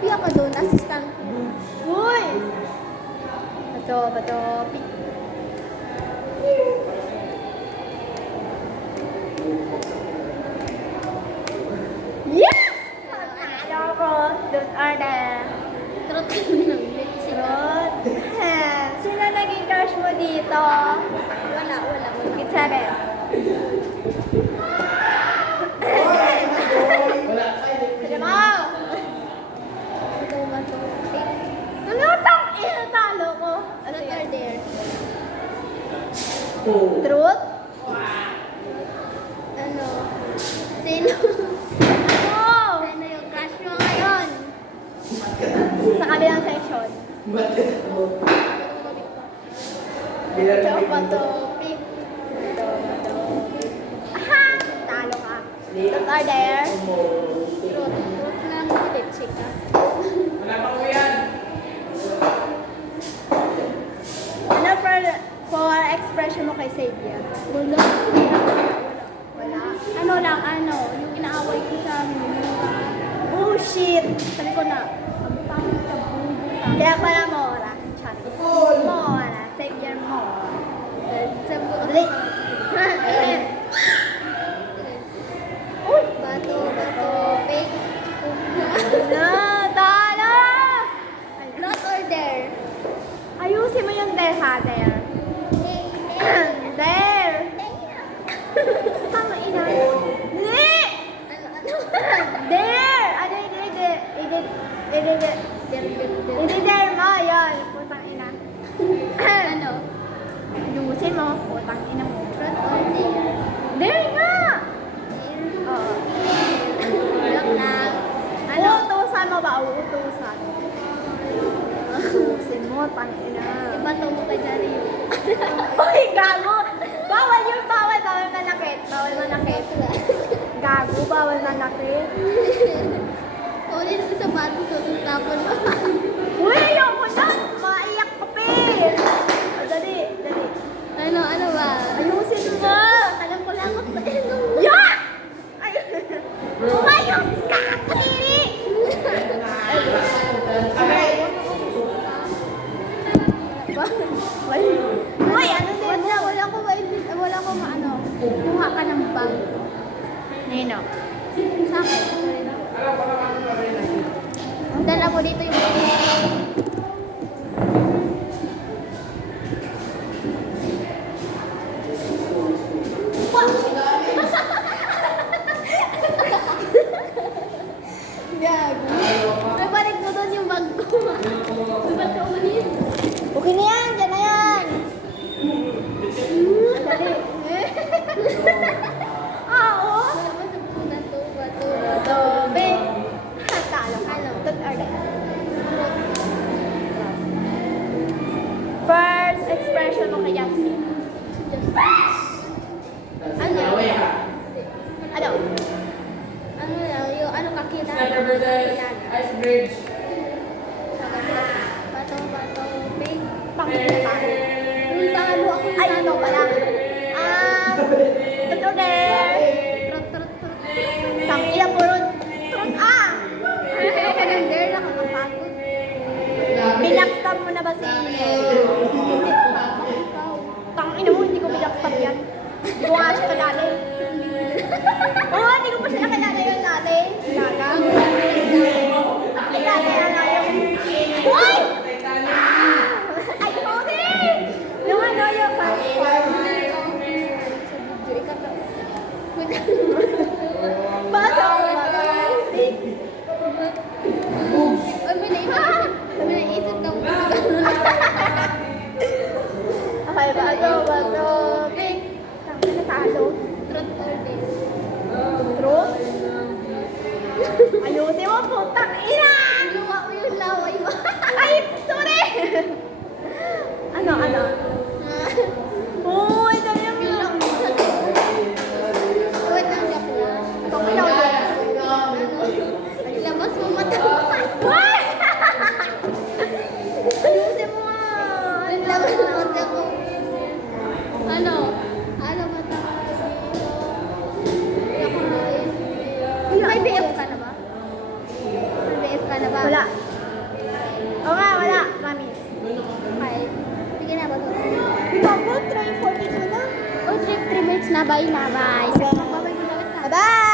Piya ka doon, assistant. Uy! Bato. Yes! Panalo ko. Don't order. Trot ka ng bitch. Trot. Sino naging crush mo dito? Wala. Kitsabe. Sige mo! Bato. Ano tang talo ko? Ano Truth or yan? dare? Truth? Ano? Sino? Ano? Sino yung crush mo ngayon? Sa kabilang section. Bato. Pick. Aha! Talo ka. Truth or dare? Trot lang bitch ka. Ano for expression mo kay Xavier? Wala. Wala. Ano lang, yung inaaway ko sa amin. Oh shit! Sabi ko na, ang pangit ka, bumbong Kaya pala Mora. Charis. Mora. Xavier Mora. Sabi ko, Dali. Uy! bato, pick. Ano? Talo! Truth or dare? Ayusin mo yung dare ha, dare. Dare! Tama ina. Dali! Dare! Ano i-dare mo, yun. Putang ina. Ano? Ayusin mo. Putang ina mo. Truth or dare? Dare nga! Oo. Joke lang. Uutusan mo ba? Uutusan. Uutusin mo, tang ina. Ibato mo kay Jari yun. Uy, gago! Bawal yun, bawal manakit. Bawal manakit. Gago, bawal manakit. Ulit ko sa bato ko, tapon mo. Uy, ayoko na! Maiyak ka pa eh! Dali. Ano ba? Ayusin mo! Alam ko lang ako. Yak! Ay! Umayos ka! Kadiri! Uy, ano din? Wala ko maano. Kuha ka ng bag. Nino? Sa akin. Ang dala mo dito yung Gago. Nabalik mo doon yung bag ko. Ba't ka umalis? Okay na yan! Diyan na yan! Dali. Oo! Tobe! Talo. Truth or dare? First expression mo kay Jasmine. Ano? Ano? Ano lang, yung ano kakilala. Sniper versus Ice Bridge. Bato, pink. Pangit na talo. Yung talo ako. Ay, ito pala. Truth or dare? Trot. Tangina puro. Truth Ako ng dare, nakakapagod. Binackstab mo na ba si Inel? Hindi pa. Ikaw. Tangina mo, hindi ko binackstab yan. Hindi ko nga siya kalala eh. Oo, hindi ko pa siya nakalala yun dati. Gaga. Kilala yan nga yung... Uy! Ay, okay! Yung ano, yung fast form. Bato. May naisip ka mo. Okay, bato. Pink. Tangina talo. Truth or dare? Truth? Ayusin mo, putang ina! Luwa mo yung laway mo. Ay, sorry! Ano? Uy, dali mo. Wait lang, joke lang. Tangina mo. Labas mo mata. Uy! Ayusin mo nga. Labas mo mata ko. Ano mata ko? May BF ka na ba? May BF ka na ba? Wala. Oo nga, wala. Promise. 5. Sige na, bago. Dito ako, try 42 na. Oh, 3 minutes na. Bye na. Bye. Bye. Bye-bye. Bye-bye!